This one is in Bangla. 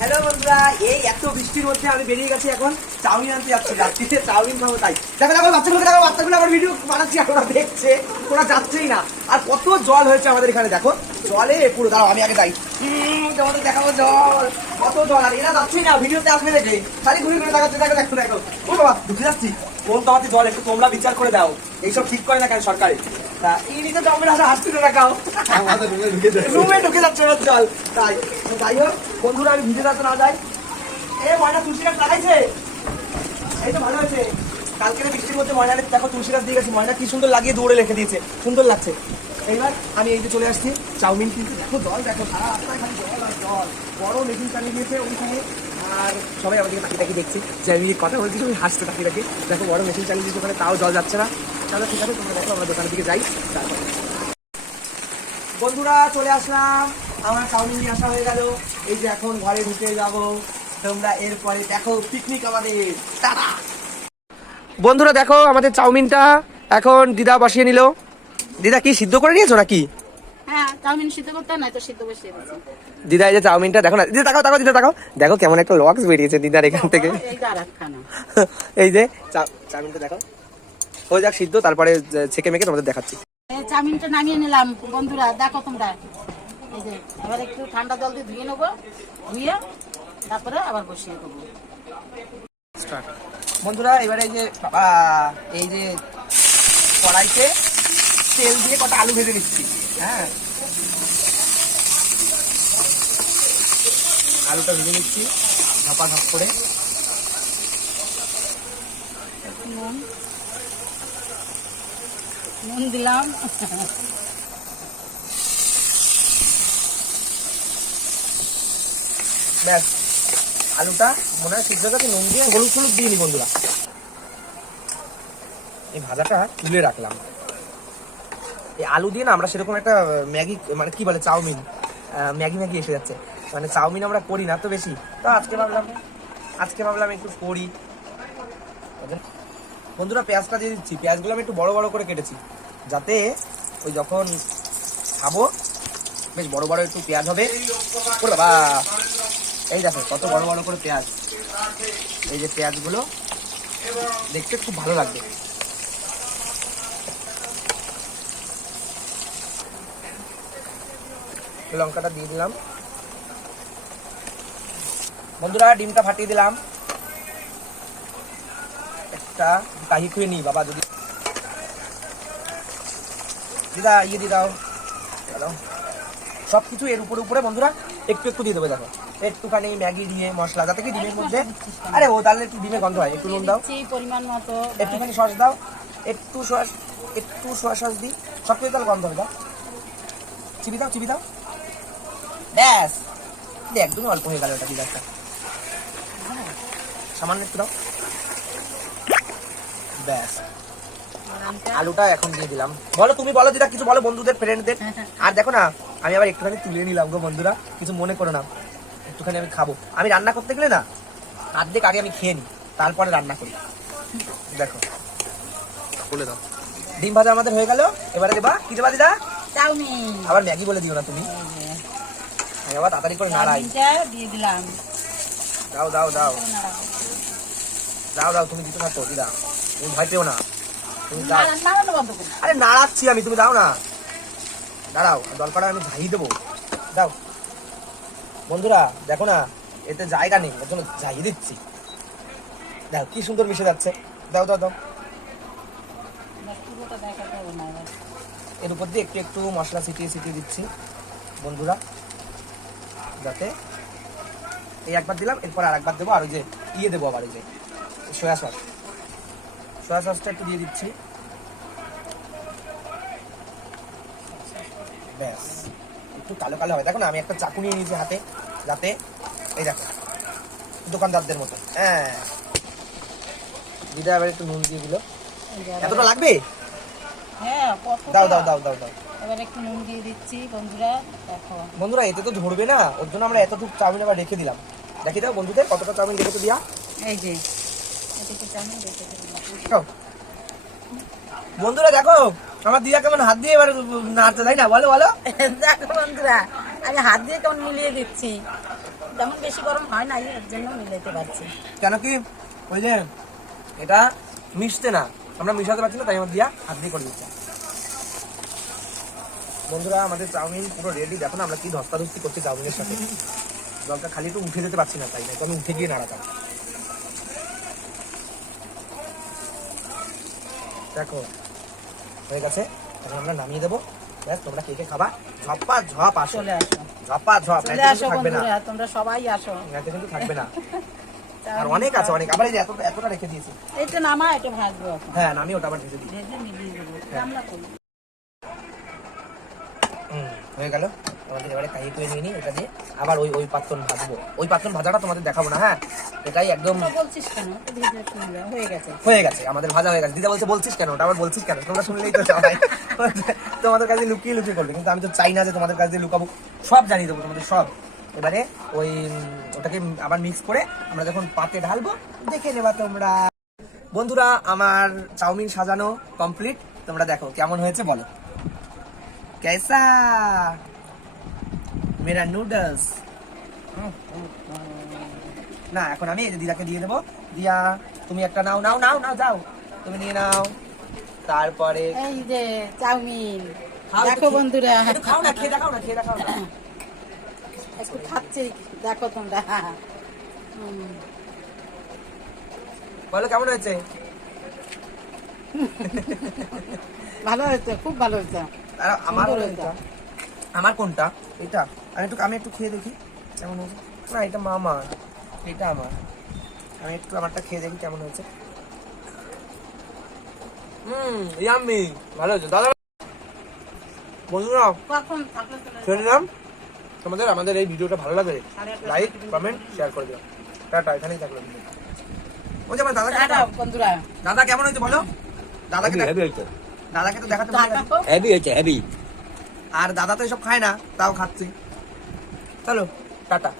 হ্যালো বন্ধুরা, এই এত বৃষ্টির মধ্যে আমি বেরিয়ে গেছি এখন চাউমিন আনতে যাচ্ছি। রাত্রিতে চাউমিন খাবো তাই। দেখো দেখো বাচ্চাগুলো, দেখো বাচ্চাগুলো আমার ভিডিও বানাচ্ছি, ওরা দেখছে, ওরা যাচ্ছেই না। আর কত জল হয়েছে আমাদের এখানে, দেখো জলে পুরো। দাঁড়াও আমি আগে যাই, তোমাদের দেখাবো জল, কত জল। আর এরা যাচ্ছেই না, ভিডিওতে আসবে দেখে খালি ঘুরে ঘুরে দেখাচ্ছে। দেখো দেখো দেখো, ও বাবা ঢুকে যাচ্ছি। কোন তোমাতে জল একটু তোমরা বিচার করে দাও, এইসব ঠিক করে না কেন সরকারে? ইনিতে জমের আসা হাসপিটাল রাখাও, রুমে ঢুকে যাচ্ছে ওর জল। তাই যাই হোক বন্ধুরা, আমি ভিজে যাতে না যাই। এ ময়না তুলসী গাছ লাগাইছে, এই তো ভালো হয়েছে। কালকের বৃষ্টির মধ্যে ময়না দেখো তুলসী গাছ দিয়ে গেছি, ময়না কি সুন্দর লাগিয়ে দৌড়ে রেখে দিয়েছে, সুন্দর লাগছে। এইবার আমি এই যে চলে আসছি চাউমিন কিনতে। দেখো জল, দেখো সারা রাস্তায় খালি জল আর জল। বড় মেশিন চালিয়ে দিয়েছে ওইখানে, আর সবাই আমাদের তাকি তাকি দেখছি যে আমি কথা বলছি, তুমি হাসতে তাকি তাকি। দেখো বড় মেশিন চালিয়ে দিয়েছে ওখানে, তাও জল যাচ্ছে না। চলো ঠিক আছে, তোমরা দেখো আমরা দোকানের দিকে যাই। তারপর বন্ধুরা চলে আসলাম, আমার চাউমিন নিয়ে আসা হয়ে গেল। এই যে এখন ঘরে ঢুকে যাবো, তোমরা এরপরে দেখো পিকনিক আমাদের। টাটা বন্ধুরা, দেখো আমাদের চাউমিনটা এখন দিদা বসিয়ে নিল। দিদা কি সিদ্ধ করে নিয়েছো নাকি? হ্যাঁ, চাউমিন সিদ্ধ করতে নাই তো সিদ্ধ বসিয়ে দিয়েছি। দিদা এই যে চাউমিনটা দেখো না, দিদা তাকাও তাকাও, দিদা তাকাও, দেখো কেমন একটা লক্স বেরিয়েছে দিদার এখান থেকে। এই যে আরেকখানা। এই যে চাউমিনটা দেখো, হয়ে যাক সিদ্ধ, তারপরে ছেঁকে মেখে তোমাদের দেখাচ্ছি। এই চাউমিনটা নামিয়ে নিলাম বন্ধুরা, দেখো তোমরা। এই যে এবার একটু ঠান্ডা জল দিয়ে ধুয়ে নেবো, ধুয়ে তারপরে আবার বসিয়ে দেবো। বন্ধুরা এবারে এই যে বাবা, এই যে কড়াইতে তেল দিয়ে কটা আলু ভেজে নিচ্ছি। হ্যাঁ, আলুটা ভেজে নিচ্ছি ঝাপা ঝাপ করে। নুন দিলাম, ব্যাস আলুটা মনে হয় সিদ্ধ করে নুন দিয়ে হলুদ হলুদ দিয়ে নি। বন্ধুরা এই ভাজাটা তুলে রাখলাম। এই আলু দিয়ে না আমরা সেরকম একটা ম্যাগি, মানে কি বলে চাউমিন, ম্যাগি ম্যাগি এসে যাচ্ছে। মানে চাউমিন আমরা করি না তো বেশি, তো আজকে ভাবলাম একটু করি। বন্ধুরা পেঁয়াজটা দিয়ে দিচ্ছি, পেঁয়াজগুলো আমি একটু বড় বড় করে কেটেছি, যাতে ওই যখন খাবো বেশ বড় বড় একটু পেঁয়াজ হবে। বাবা এই দেখো কত বড় বড় করে পেঁয়াজ, এই যে পেঁয়াজগুলো দেখতে খুব ভালো লাগবে। লঙ্কাটা দিয়ে দিলাম। বন্ধুরা ডিমটা ফাটিয়ে দিলাম, একটা কাহি খুঁয়ে নিই বাবা। যদি দিদা ইয়ে দিয়ে দাও, সবকিছু এর উপরে উপরে বন্ধুরা একটু একটু দিয়ে দেবে। দেখো একটুখানি ম্যাগি দিয়ে মশলা, যাতে কি ডিমের মধ্যে, আরে ও তাহলে একটু ডিমের গন্ধ হয়। একটু নুন দাও, পরিমাণ মতো, একটুখানি সস দাও, একটু সোয়া সস দিই, সব কিছু তাহলে গন্ধ হবে। দাও চিবি দাও, ব্যাস একদমই অল্প হয়ে গেল এটা। দিদা একটা সামান্য একটু দাও, ব্যাস। আলুটা এখন দিয়ে দিলাম। বলো তুমি, বলো দিদা কিছু বলো বন্ধুদের ফ্রেন্ডদের। আর দেখো না আমি আবার একটুখানি তুলে নিলাম গো বন্ধুরা, কিছু মনে করো না, একটুখানি আমি খাবো। আমি রান্না করতে গেলে না আর্ধেক আগে আমি খেয়ে নিই, তারপরে রান্না করি। দেখো বলে দাও, ডিম ভাজা আমাদের হয়ে গেল। এবারে দেবা কি দেবা দিদা? চাউমিন। আবার ম্যাগি বলে দিও না তুমি, আমি আবার তাড়াতাড়ি করে নাড়াই। দিয়ে দিলাম, দাও দাও দাও দাও দাও, তুমি দিতে থাকো দিদা, তুমি ভয় পেও না, তুমি দাও। আরে নাড়াচ্ছি আমি, তুমি দাও না, দাঁড়াও দরকারটা আমি ঝাই দেবো। দাও বন্ধুরা, দেখো না এতে জায়গা নেই, এর জন্য ঝাই দিচ্ছি। দেখো কি সুন্দর মিশে যাচ্ছে। দাও দাও দাও, এর উপর দিয়ে একটু একটু মশলা ছিটিয়ে দিচ্ছি বন্ধুরা, যাতে এই একবার দিলাম, এরপর আর একবার দেবো। আর ওই যে ইয়ে দেবো আবার, ওই যে সোয়া সসটা একটু দিয়ে দিচ্ছি। ব্যাস একটু কালো কালো হয়। দেখো না আমি একটা চাকু নিয়ে নিয়েছি হাতে, যাতে এই দেখো দোকানদারদের মতো। হ্যাঁ দিদা এবার একটু নুন দিয়ে দিল। এতটা লাগবে? হ্যাঁ, দাও দাও দাও দাও দাও। এবার একটু নুন দিয়ে দিচ্ছি বন্ধুরা। দেখো বন্ধুরা এতে তো ধরবে না, ওর জন্য আমরা এতটুকু চাউমিন আবার রেখে দিলাম। দেখি দাও বন্ধুদের কতটা চাউমিন রেখে দিয়া। এই যে এদিকে চাউমিন রেখে দিলাম বন্ধুরা। দেখো আমার দিদা কেমন হাত দিয়ে এবার নাড়তে, তাই না? বলো বলো। দেখো বন্ধুরা, আমি হাত দিয়ে কেমন মিলিয়ে দিচ্ছি। তেমন বেশি গরম হয় না, এর জন্য মিলাইতে পারছি। কেন কি ওই যে এটা মিশতে না, আমরা মিশাতে পারছি না, তাই আমার দিয়া হাত দিয়ে করে দিচ্ছি। বন্ধুরা আমাদের চাউমিন পুরো রেডি, দেখো না আমরা কি ধস্তাধস্তি করছি চাউমিনের সাথে। জলটা খালি একটু উঠে যেতে পারছি না, তাই না আমি উঠে গিয়ে নাড়াতাম। দেখো হয়ে গেছে, এখন আমরা নামিয়ে দেবো। ব্যাস তোমরা কে কে খাবা ঝপা ঝপ আসো, চলে আসো, ঝপা ঝপ, চলে আসো থাকবে না, বন্ধুরা, তোমরা সবাই আসো। এতে কিন্তু থাকবে না। আর অনেক আছে অনেক, আবার এই যে এতটা রেখে দিয়েছি। এটা নামা, এটা ভাজবো এখন, হ্যাঁ আমি ওটা আবার ভেজে দিই। ভেজে মিলিয়ে দেবো, গামলা করবো। হয়ে গেল আমাদের, এবারে কাহি করে নিয়ে নিই এটা দিয়ে। আবার ওই পাত্তন ভাজবো, ওই পাত্তন ভাজাটা তোমাদের দেখাবো না, হ্যাঁ এটাই একদম তো বলছিস কেন? তো ভেজে শুনলে হয়ে গেছে। হয়ে গেছে, আমাদের ভাজা হয়ে গেছে। দিদা বলছে বলছিস কেন, ওটা আবার বলছিস কেন, তোমরা শুনলেই তো সবাই তোমাদের কাছে লুকিয়ে লুকিয়ে করবে, কিন্তু আমি তো চাই না যে তোমাদের কাছে লুকাবো, সব জানিয়ে দেবো তোমাদের সব। এবারে ওটাকে আবার মিক্স করে আমরা যখন পাতে ঢালবো দেখে নেবা তোমরা। বন্ধুরা আমার চাউমিন সাজানো কমপ্লিট, তোমরা দেখো কেমন হয়েছে বলো। कैसा मेरा নুডলস। না এখন আমি এই যে দিদাকে দিয়ে দেবো। দিয়া তুমি একটা নাও নাও নাও নাও যাও, তুমি নিয়ে নাও। তারপরে এই যে চাউমিন, খাও একটু, দেখো বন্ধুরা, একটু খাও না, খেয়ে দেখাও না, খেয়ে দেখাও না। একটু খাচ্ছি, দেখো তোমরা। বলো কেমন হয়েছে। ভালো হয়েছে, খুব ভালো হয়েছে। আর আমার সুন্দর হয়েছে। আমার কোনটা এটা, আমি একটু খেয়ে দেখি কেমন হয়েছে। না এটা মামার, এটা আমার, আমি একটু আমারটা খেয়ে দেখি কেমন হয়েছে। ইয়াম্মি, ভালো হয়েছে দাদা। বন্ধুরা কখন থাকলে চলে শুনে নিলাম তোমাদের, আমাদের এই ভিডিওটা ভালো লাগে লাইক কমেন্ট শেয়ার করে দিও। টাটা, এখানেই থাকলো ভিডিও। ওই যে আমার দাদাকে টাটা দেখাও। বন্ধুরা। দাদা কেমন হয়েছে বলো। দাদাকে দাদাকে তো দেখাতে ভুলে টাটা গেছি। তো। হেভি হয়েছে হেভি। আর দাদা তো এসব খায় না, তাও খাচ্ছি। চলো টাটা।